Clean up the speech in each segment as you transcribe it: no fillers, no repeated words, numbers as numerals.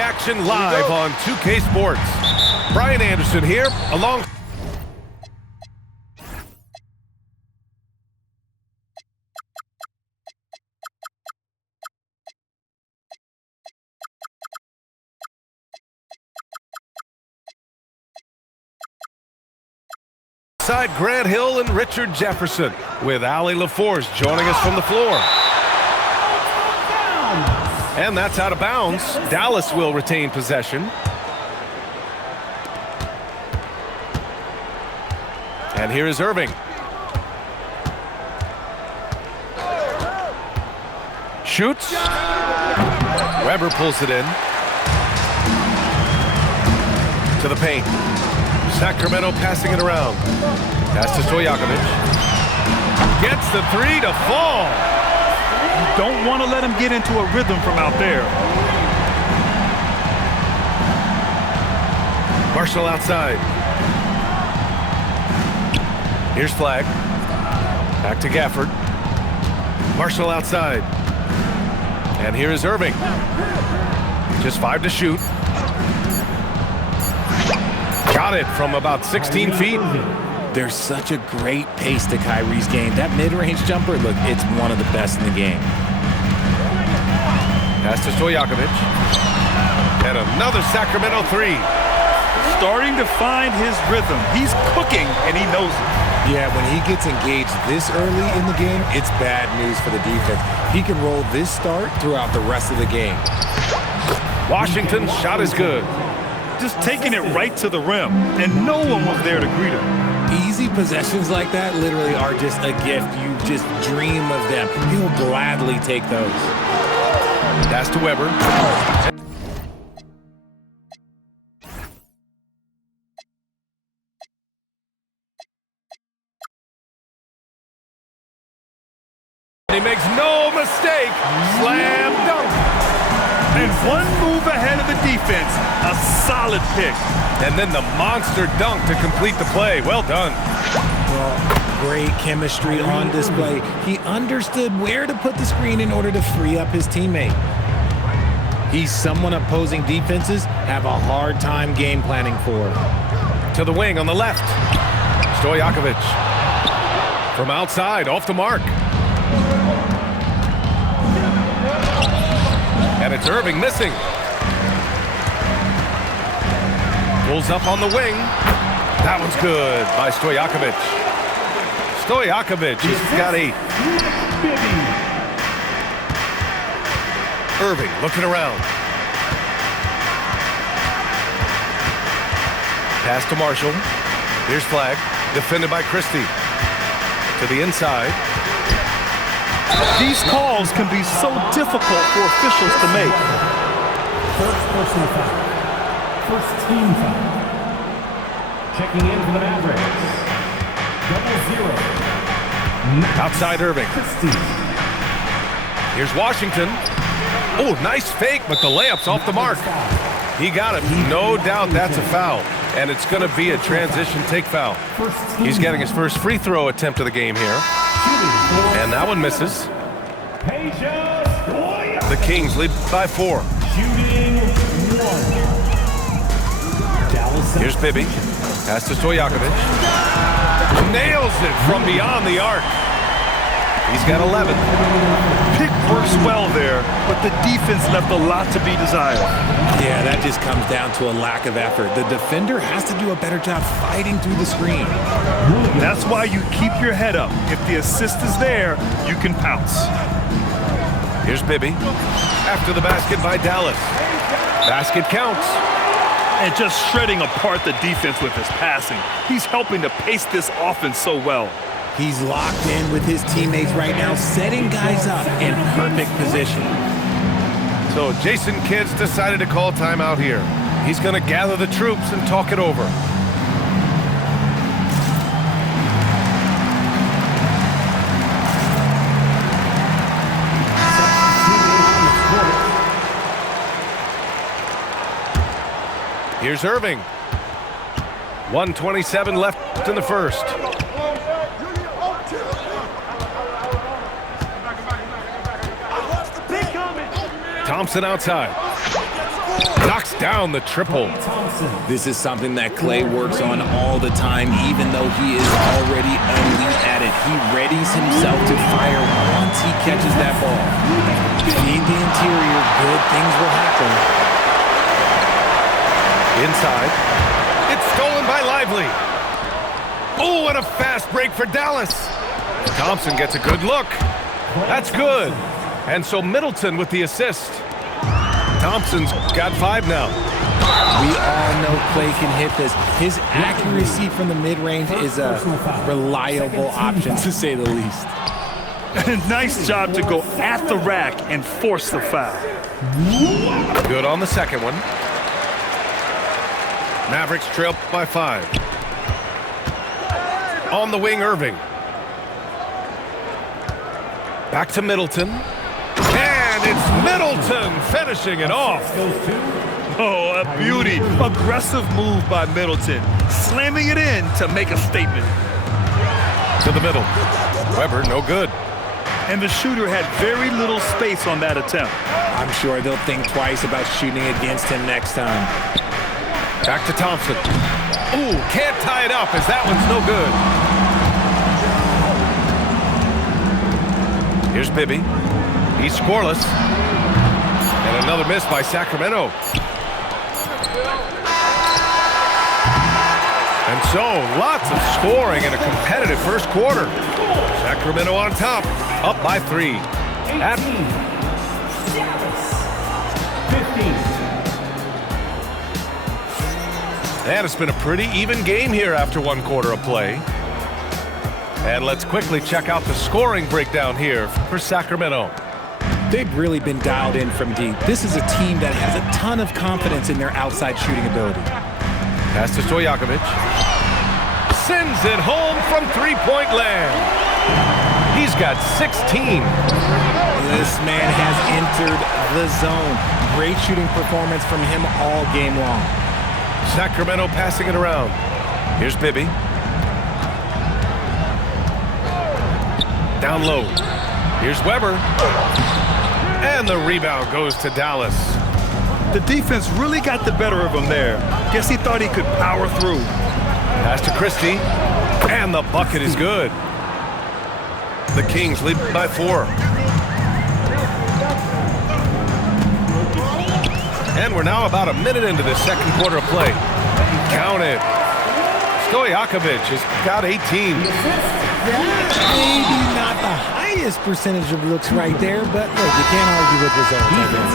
action live on 2K Sports. Brian Anderson here, along. Side Grant Hill and Richard Jefferson, with Allie LaForce joining us from the floor. And that's out of bounds. Dallas will retain possession. And here is Irving. Shoots. Weber pulls it in. To the paint. Sacramento passing it around. Pass to Stoyakovic. Gets the three to fall. You don't want to let him get into a rhythm from out there. Marshall outside. Here's Flagg. Back to Gafford. Marshall outside. And here is Irving. Just 5 to shoot. Got it from about 16 feet. There's such a great pace to Kyrie's game. That mid-range jumper, look, it's one of the best in the game. Pass to Stoyakovic. And another Sacramento three. Starting to find his rhythm. He's cooking, and he knows it. Yeah, when he gets engaged this early in the game, it's bad news for the defense. He can roll this start throughout the rest of the game. Washington's shot is good. Just taking it right to the rim, and no one was there to greet him. Easy possessions like that literally are just a gift. You just dream of them. He'll gladly take those. Pass to Weber. He makes no mistake. Slam dunk. And one move ahead of the defense. A solid pick. And then the monster dunk to complete the play. Well done. Well, great chemistry on display. He understood where to put the screen in order to free up his teammate. He's someone opposing defenses have a hard time game planning for. To the wing on the left. Stoyakovic. From outside, off the mark. And it's Irving missing. Pulls up on the wing. That one's good by Stoyakovic. Stoyakovic has got 8. Irving looking around. Pass to Marshall. Here's Flagg. Defended by Christie. To the inside. These calls can be so difficult for officials to make. First personal foul. First team foul. Checking in for the Mavericks. 0-0. Outside Irving. Here's Washington. Oh, nice fake, but the layup's off the mark. He got it. No doubt that's a foul. And it's going to be a transition take foul. He's getting his first free throw attempt of the game here. And that one misses. The Kings lead by 4. Here's Bibby. Pass to Stoyakovic. Nails it from beyond the arc. He's got 11. Pick works well there, but the defense left a lot to be desired. Yeah, that just comes down to a lack of effort. The defender has to do a better job fighting through the screen. That's why you keep your head up. If the assist is there, you can pounce. Here's Bibby. After the basket by Dallas. Basket counts. And just shredding apart the defense with his passing. He's helping to pace this offense so well. He's locked in with his teammates right now, setting guys up in perfect position. So Jason Kidd's decided to call timeout here. He's going to gather the troops and talk it over. Here's Irving. 1:27 left in the first. Thompson outside. Knocks down the triple. This is something that Clay works on all the time, even though he is already elite at it. He readies himself to fire once he catches that ball. Feed the interior, good things will happen. Inside. It's stolen by Lively. Oh, and a fast break for Dallas. Thompson gets a good look. That's good. And so Middleton with the assist. Thompson's got 5 now. We all know Clay can hit this. His accuracy from the mid-range is a reliable option, to say the least. Nice job to go at the rack and force the foul. Good on the second one. Mavericks trail by 5. On the wing, Irving. Back to Middleton. And it's Middleton finishing it off. Oh, a beauty. Aggressive move by Middleton. Slamming it in to make a statement. To the middle. Weber, no good. And the shooter had very little space on that attempt. I'm sure they'll think twice about shooting against him next time. Back to Thompson. Ooh, can't tie it up as that one's no good. Here's Bibby. He's scoreless. And another miss by Sacramento. And so, lots of scoring in a competitive first quarter. Sacramento on top, up by 3. At 15. And it's been a pretty even game here after 1 quarter of play. And let's quickly check out the scoring breakdown here for Sacramento. They've really been dialed in from deep. This is a team that has a ton of confidence in their outside shooting ability. Pass to Stoyakovic. Sends it home from three-point land. He's got 16. This man has entered the zone. Great shooting performance from him all game long. Sacramento passing it around. Here's Bibby. Down low. Here's Weber. And the rebound goes to Dallas. The defense really got the better of him there. Guess he thought he could power through. Pass to Christie. And the bucket is good. The Kings lead by 4. And we're now about a minute into the second quarter of play. Count it. Stoyakovic has got 18. Maybe not the highest percentage of looks right there, but look, you can't argue with results, I guess.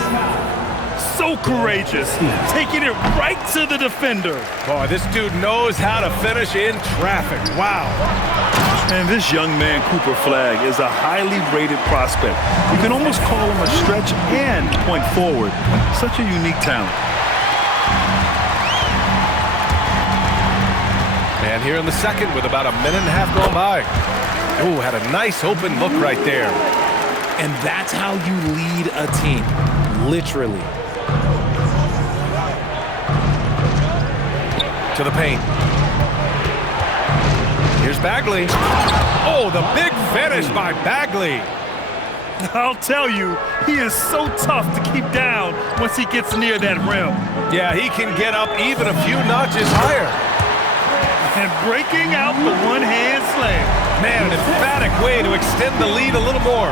So courageous, taking it right to the defender. Boy, this dude knows how to finish in traffic. Wow. And this young man, Cooper Flagg, is a highly rated prospect. You can almost call him a stretch and point forward. Such a unique talent. And here in the second with about a minute and a half going by. Ooh, had a nice open look right there. And that's how you lead a team, literally. To the paint. Here's Bagley. Oh, the big finish by Bagley. I'll tell you, he is so tough to keep down once he gets near that rim. Yeah, he can get up even a few notches higher. And breaking out the one-hand slam. Man, an emphatic way to extend the lead a little more.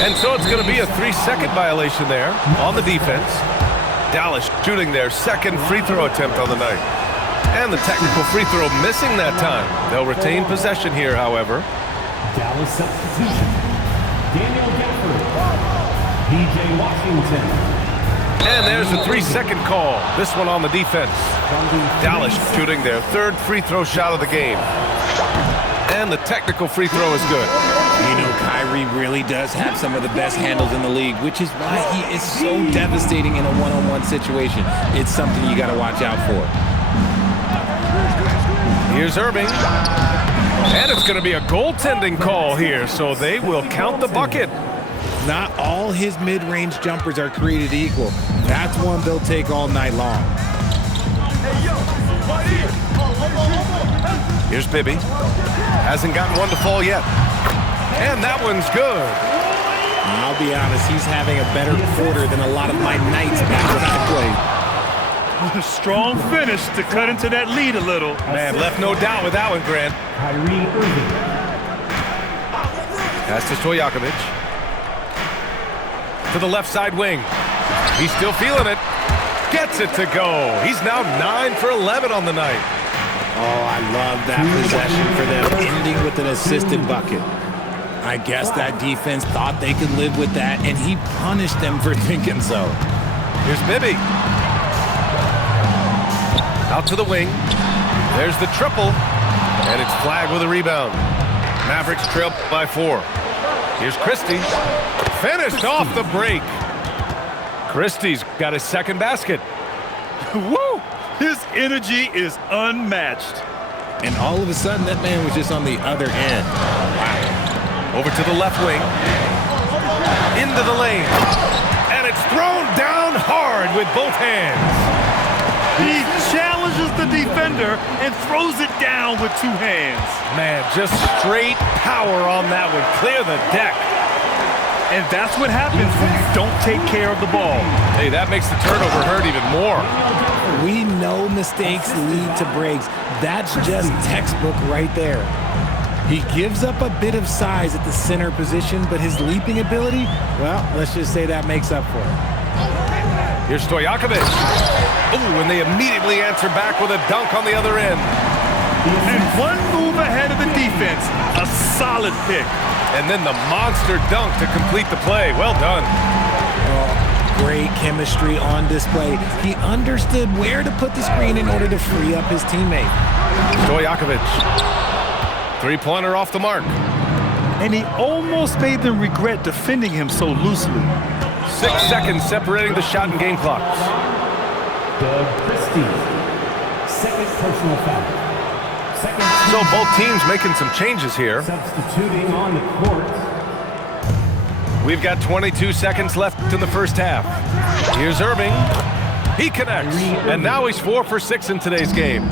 And so it's going to be a 3-second violation there on the defense. Dallas shooting their second free throw attempt on the night. And the technical free throw missing that time. They'll retain possession here, however. Dallas substitution. Daniel Gafford. DJ Washington. And there's a 3-second call. This one on the defense. Dallas shooting their third free throw shot of the game. And the technical free throw is good. You know, Kyrie really does have some of the best handles in the league, which is why he is so devastating in a one-on-one situation. It's something you got to watch out for. Here's Irving. And it's going to be a goaltending call here, so they will count the bucket. Not all his mid-range jumpers are created equal. That's one they'll take all night long. Here's Bibby. Hasn't gotten one to fall yet. And that one's good. Now I'll be honest, he's having a better quarter than a lot of my nights back when I played. A strong finish to cut into that lead a little. Man, left no doubt with that one, Grant. Kyrie Irving. Pass to Stoyakovic. To the left side wing. He's still feeling it. Gets it to go. He's now 9 for 11 on the night. Oh, I love that possession for them, ending with an assisted bucket. I guess that defense thought they could live with that, and he punished them for thinking so. Here's Bibby. Out to the wing. There's the triple. And it's flagged with a rebound. Mavericks trail by 4. Here's Christie. Finished off the break. Christie's got his second basket. Woo! His energy is unmatched. And all of a sudden, that man was just on the other end. Wow. Over to the left wing. Into the lane. And it's thrown down hard with both hands. He challenges the defender and throws it down with 2 hands. Man, just straight power on that one. Clear the deck. And that's what happens when you don't take care of the ball. Hey, that makes the turnover hurt even more. We know mistakes lead to breaks. That's just textbook right there. He gives up a bit of size at the center position, but his leaping ability, well, let's just say that makes up for it. Here's Stoyakovic. Ooh, and they immediately answer back with a dunk on the other end. And one move ahead of the defense. A solid pick. And then the monster dunk to complete the play. Well done. Oh, great chemistry on display. He understood where to put the screen in order to free up his teammate. Stoyakovic. Three-pointer off the mark. And he almost made them regret defending him so loosely. 6 seconds separating the shot and game clocks. Doug Christie. Second personal foul. So both teams making some changes here. Substituting on the court. We've got 22 seconds left in the first half. Here's Irving. He connects. And now he's 4 for 6 in today's game.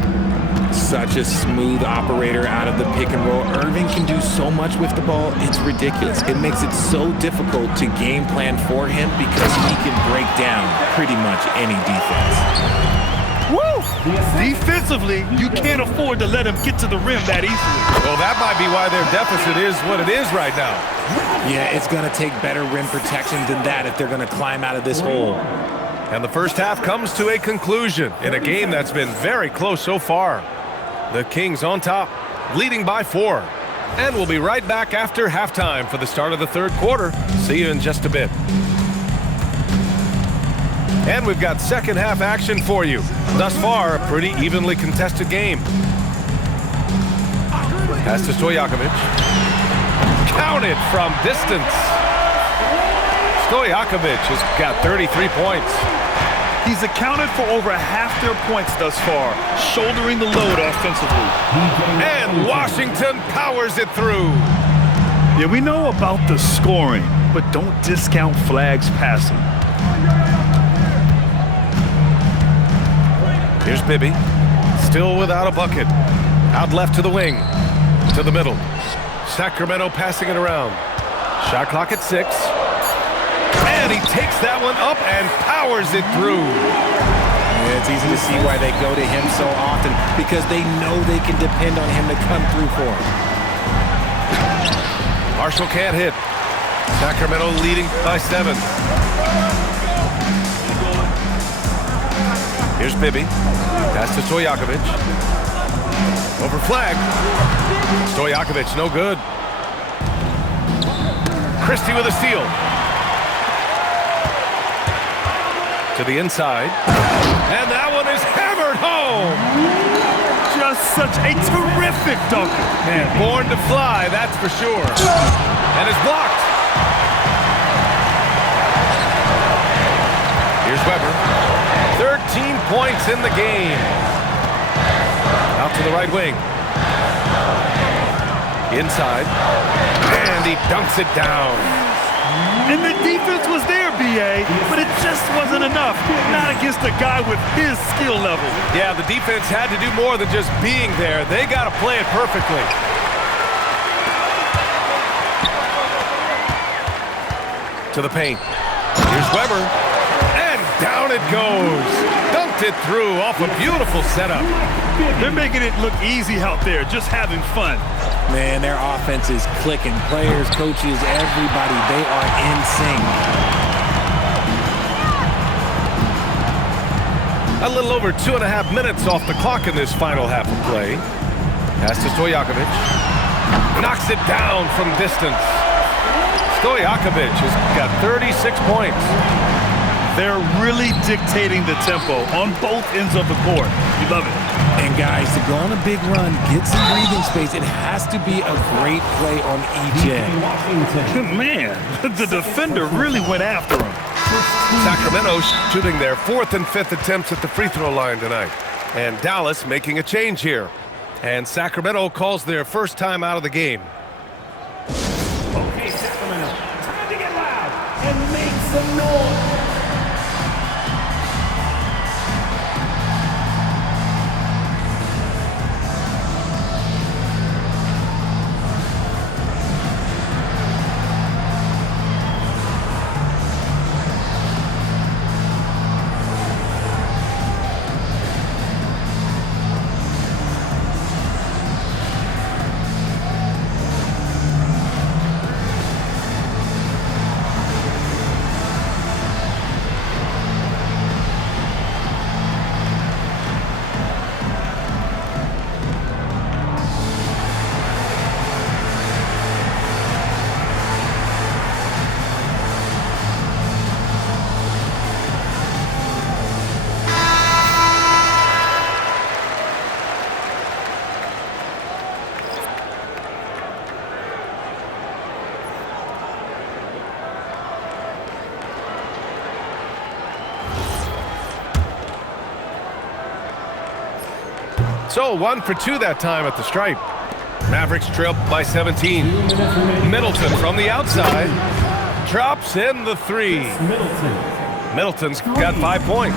Such a smooth operator out of the pick and roll. Irving can do so much with the ball, it's ridiculous. It makes it so difficult to game plan for him because he can break down pretty much any defense. Woo! Defensively, you can't afford to let him get to the rim that easily. Well, that might be why their deficit is what it is right now. Yeah, it's going to take better rim protection than that if they're going to climb out of this hole. And the first half comes to a conclusion in a game that's been very close so far. The Kings on top, leading by 4. And we'll be right back after halftime for the start of the third quarter. See you in just a bit. And we've got second half action for you. Thus far, a pretty evenly contested game. Pass to Stoyakovic. Counted from distance. Stoyakovic has got 33 points. He's accounted for over half their points thus far, shouldering the load offensively. And Washington powers it through. Yeah, we know about the scoring, but don't discount Flagg's passing. Here's Bibby, still without a bucket. Out left to the wing, to the middle. Sacramento passing it around. Shot clock at 6. And he takes that one up and powers it through. Yeah, it's easy to see why they go to him so often, because they know they can depend on him to come through for them. Marshall can't hit. Sacramento leading by 7. Here's Bibby. Pass to Stoyakovic. Over flag. Stoyakovic, no good. Christie with a steal. To the inside. And that one is hammered home. Just such a terrific dunker. Man, born to fly, that's for sure. And it's blocked. Here's Weber. 13 points in the game. Out to the right wing. Inside. And he dunks it down. And the defense was there, B.A., but it just wasn't enough. Not against a guy with his skill level. Yeah, the defense had to do more than just being there. They got to play it perfectly. to the paint. Here's Weber. And down it goes. Dunked it through off a beautiful setup. They're making it look easy out there, just having fun. Man, their offense is clicking. Players, coaches, everybody, they are in sync. A little over 2.5 minutes off the clock in this final half of play. Pass to Stojakovic. Knocks it down from distance. Stojakovic has got 36 points. They're really dictating the tempo on both ends of the court. You love it. And guys, to go on a big run, get some breathing space, it has to be a great play on each end. Man, the defender really went after him. Sacramento shooting their 4th and 5th attempts at the free throw line tonight. And Dallas making a change here. And Sacramento calls their first time out of the game. Okay, Sacramento, time to get loud and make some noise. So 1 for 2 that time at the stripe. Mavericks trail by 17. Middleton from the outside. Drops in the 3. Middleton's got 5 points.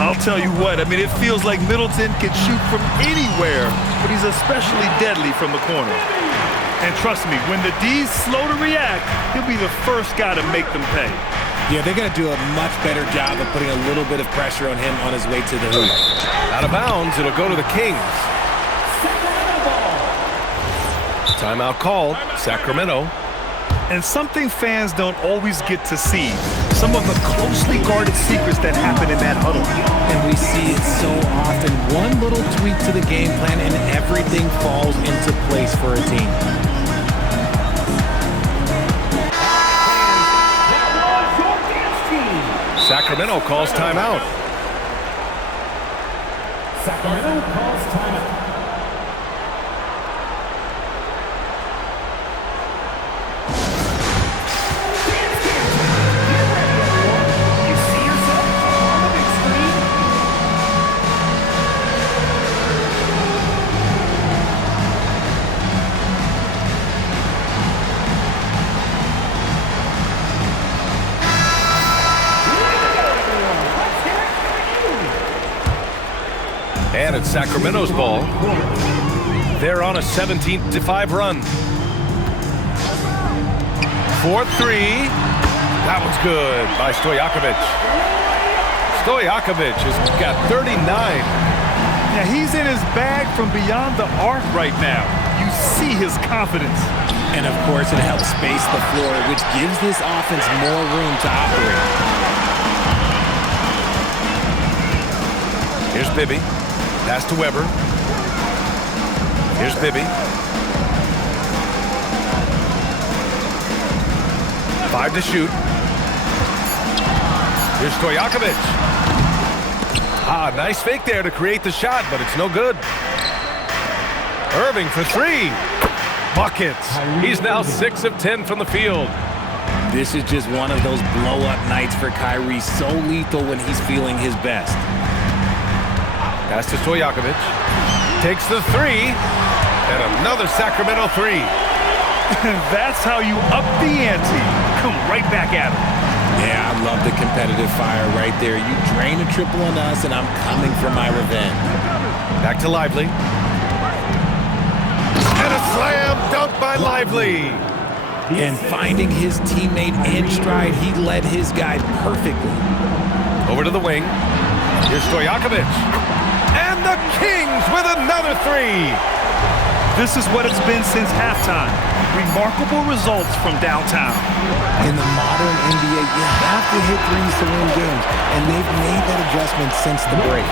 I'll tell you what, I mean, it feels like Middleton can shoot from anywhere, but he's especially deadly from the corner. And trust me, when the D's slow to react, he'll be the first guy to make them pay. Yeah, they're going to do a much better job of putting a little bit of pressure on him on his way to the hoop. Out of bounds, it'll go to the Kings. Timeout called, Sacramento. And something fans don't always get to see, some of the closely guarded secrets that happen in that huddle. And we see it so often. One little tweak to the game plan and everything falls into place for a team. Sacramento calls timeout. Sacramento calls timeout. You see yourself on the big screen? And it's Sacramento's ball. They're on a 17-5 run. 4-3. That one's good by Stojakovic. Stojakovic has got 39. Yeah, he's in his bag from beyond the arc right now. You see his confidence. And of course, it helps space the floor, which gives this offense more room to operate. Here's Bibby. Pass to Weber. Here's Bibby. 5 to shoot. Here's Stojakovic. Ah, nice fake there to create the shot, but it's no good. Irving for 3. Buckets. He's now 6 of 10 from the field. This is just one of those blow-up nights for Kyrie, so lethal when he's feeling his best. Pass to Stojakovic. Takes the 3. And another Sacramento 3. That's how you up the ante. Come right back at him. Yeah, I love the competitive fire right there. You drain a triple on us, and I'm coming for my revenge. Back to Lively. And a slam dunk by Lively. And finding his teammate in stride, he led his guy perfectly. Over to the wing. Here's Stoyakovic. And the Kings with another three. This is what it's been since halftime. Remarkable results from downtown. In the modern NBA, you have to hit threes to win games, and they've made that adjustment since the break.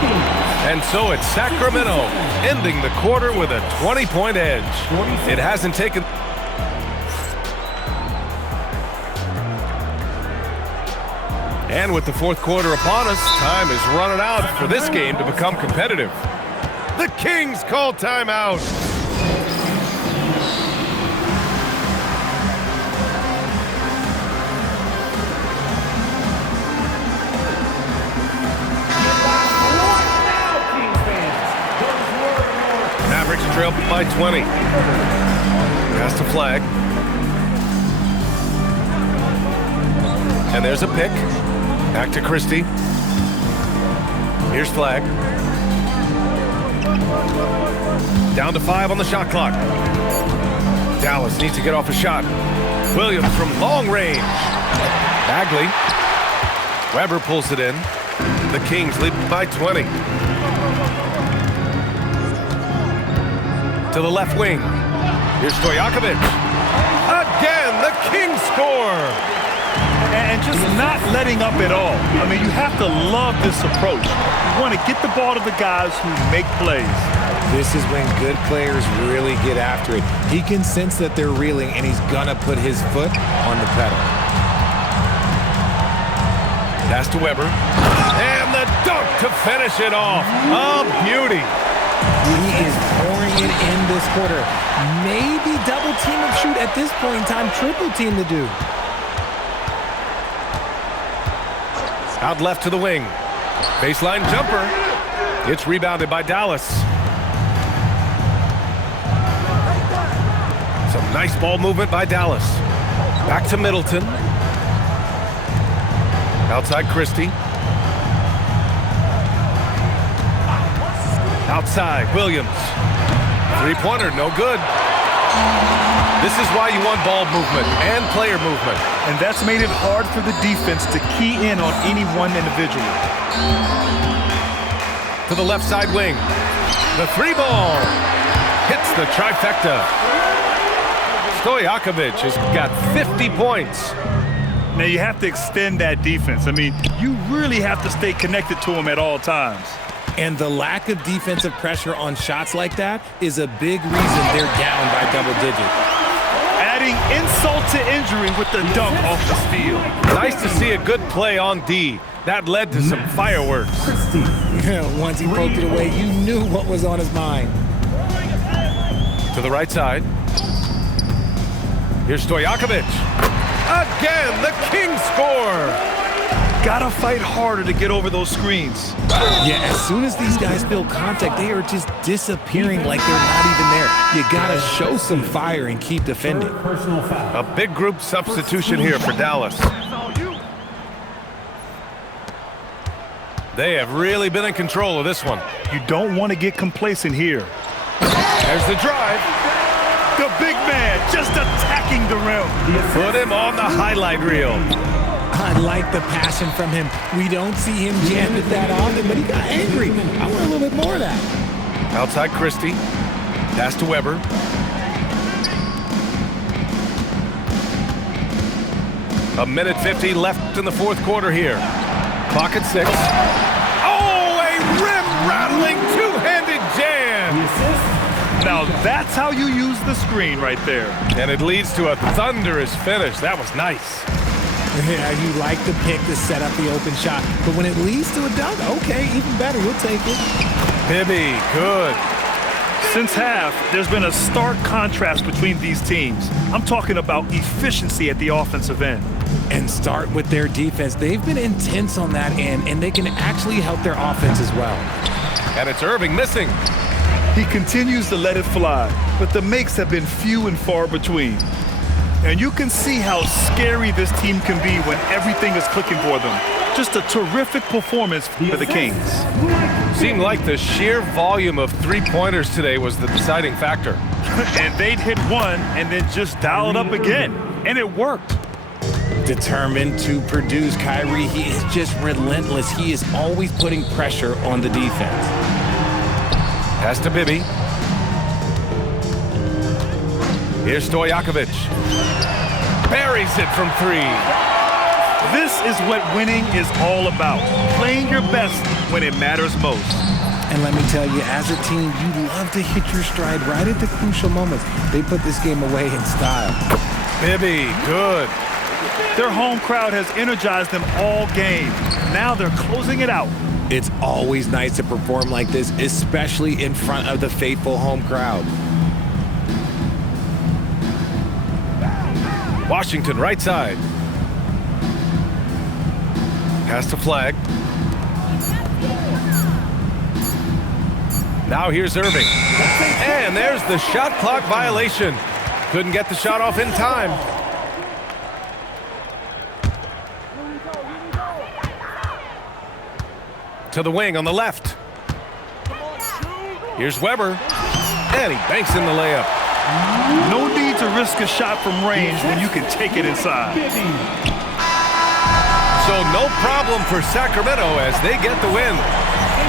And so it's Sacramento ending the quarter with a 20-point edge. It hasn't taken... And with the fourth quarter upon us, time is running out for this game to become competitive. The Kings call timeout. Mavericks trail by 20. Pass to Flag. And there's a pick. Back to Christie. Here's Flag. Down to 5 on the shot clock. Dallas needs to get off a shot. Williams from long range. Bagley. Weber pulls it in. The Kings lead by 20. To the left wing. Here's Stoyakovic. Again, the Kings score. And just not letting up at all. I mean, you have to love this approach. You want to get the ball to the guys who make plays. This is when good players really get after it. He can sense that they're reeling, and he's going to put his foot on the pedal. Pass to Weber. And the dunk to finish it off. A beauty. He is pouring it in this quarter. Maybe double team and shoot at this point in time, triple team to do. Out left to the wing. Baseline jumper. It's rebounded by Dallas. Some nice ball movement by Dallas. Back to Middleton. Outside Christie. Outside Williams. Three-pointer, no good. This is why you want ball movement and player movement. And that's made it hard for the defense to key in on any one individual. To the left side wing. The three ball hits the trifecta. Stoyakovic has got 50 points. Now you have to extend that defense. I mean, you really have to stay connected to him at all times. And the lack of defensive pressure on shots like that is a big reason they're down by double digits. Adding insult to injury with the dunk off the steal. Nice to see a good play on D. That led to some fireworks. Once he poked it away, you knew what was on his mind. To the right side. Here's Stoyakovic. Again, the Kings score. Gotta fight harder to get over those screens. Yeah, as soon as these guys feel contact, they are just disappearing like they're not even there. You gotta show some fire and keep defending. A big group substitution here for Dallas. They have really been in control of this one. You don't want to get complacent here. There's the drive. The big man just attacking the rim. Put him on the highlight reel. I like the passion from him. We don't see him jam it that often, but he got angry. I want a little bit more of that. Outside Christie. Pass to Weber. A minute 50 left in the fourth quarter here. Clock at 6. Oh, a rim-rattling two-handed jam. Now that's how you use the screen right there. And it leads to a thunderous finish. That was nice. Yeah, you like the pick to set up the open shot, but when it leads to a dunk, okay, even better, you'll take it. Bibby, good. Since half, there's been a stark contrast between these teams. I'm talking about efficiency at the offensive end. And start with their defense. They've been intense on that end, and they can actually help their offense as well. And it's Irving missing. He continues to let it fly, but the makes have been few and far between. And you can see how scary this team can be when everything is clicking for them. Just a terrific performance for the Kings. Seemed like the sheer volume of three-pointers today was the deciding factor. And they'd hit one and then just dial it up again. and it worked. Determined to produce. Kyrie, he is just relentless. He is always putting pressure on the defense. Pass to Bibby. Here's Stoyakovic. Buries it from 3. This is what winning is all about. Playing your best when it matters most. And let me tell you, as a team, you love to hit your stride right at the crucial moments. They put this game away in style. Bibby, good. Their home crowd has energized them all game. Now they're closing it out. It's always nice to perform like this, especially in front of the faithful home crowd. Washington, right side. Pass to Flag. Now here's Irving. And there's the shot clock violation. Couldn't get the shot off in time. To the wing on the left. Here's Weber. And he banks in the layup. No need to risk a shot from range when you can take it inside. So no problem for Sacramento as they get the win.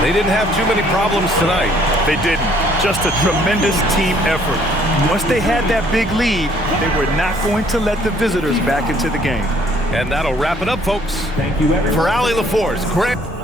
They didn't have too many problems tonight. They didn't. Just a tremendous team effort. Once they had that big lead, they were not going to let the visitors back into the game. And that'll wrap it up, folks. Thank you, everyone. For Allie LaForce, Grant.